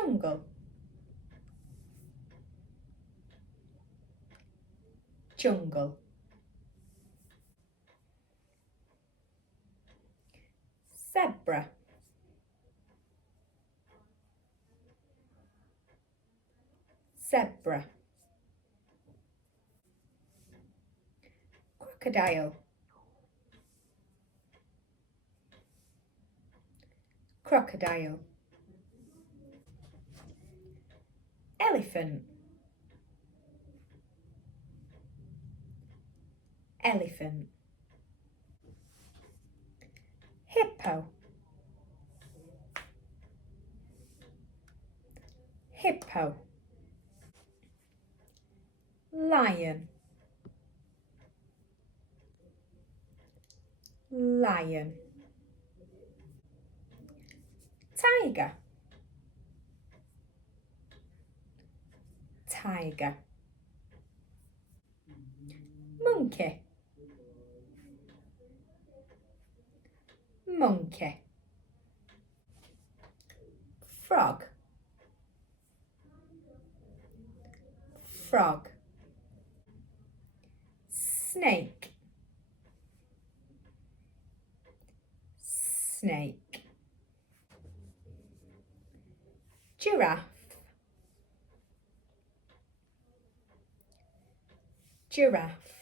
jungle, jungle. Zebra, zebra. Crocodile, crocodile. Elephant, elephant. Hippo, hippo. Lion, lion. Tiger, tiger. Monkey, monkey. Frog, frog. Snake, snake. Giraffe, giraffe.